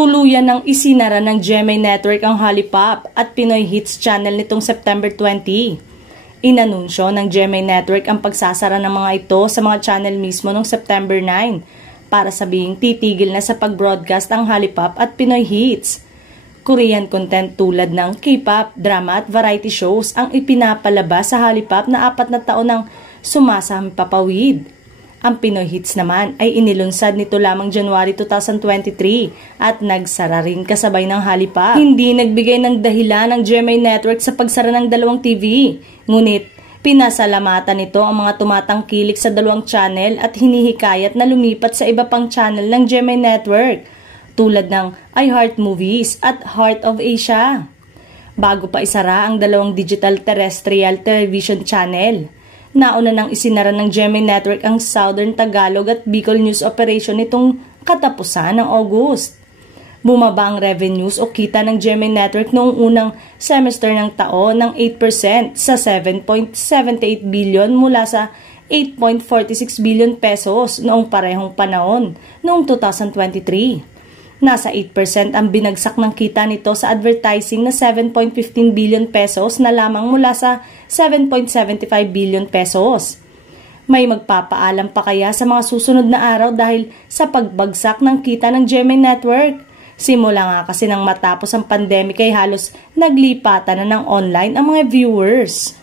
Tuluyan ng isinara ng GMA Network ang Lollipop at Pinoy Hits Channel nitong September 20. Inanunsyo ng GMA Network ang pagsasara ng mga ito sa mga channel mismo noong September 9 para sabihing titigil na sa pag-broadcast ang Lollipop at Pinoy Hits. Korean content tulad ng K-pop, drama at variety shows ang ipinapalabas sa Lollipop na 4 na taon ng sumasampapawid. Ang Pinoy Hits naman ay inilunsad nito lamang January 2023 at nagsara rin kasabay ng Lollipop. Hindi nagbigay ng dahilan ng GMA Network sa pagsara ng dalawang TV, ngunit pinasalamatan nito ang mga tumatangkilik sa dalawang channel at hinihikayat na lumipat sa iba pang channel ng GMA Network tulad ng iHeart Movies at Heart of Asia. Bago pa isara ang dalawang digital terrestrial television channel, nauna nang isinara ng GMA Network ang Southern Tagalog at Bicol News Operation nitong katapusan ng August. Bumaba ang revenues o kita ng GMA Network noong unang semester ng taon ng 8% sa 7.78 billion mula sa 8.46 billion pesos noong parehong panahon noong 2023. Nasa 8% ang binagsak ng kita nito sa advertising na 7.15 billion pesos na lamang mula sa 7.75 billion pesos. May magpapaalam pa kaya sa mga susunod na araw dahil sa pagbagsak ng kita ng GMA Network? Simula nga kasi nang matapos ang pandemic ay halos naglipatan na ng online ang mga viewers.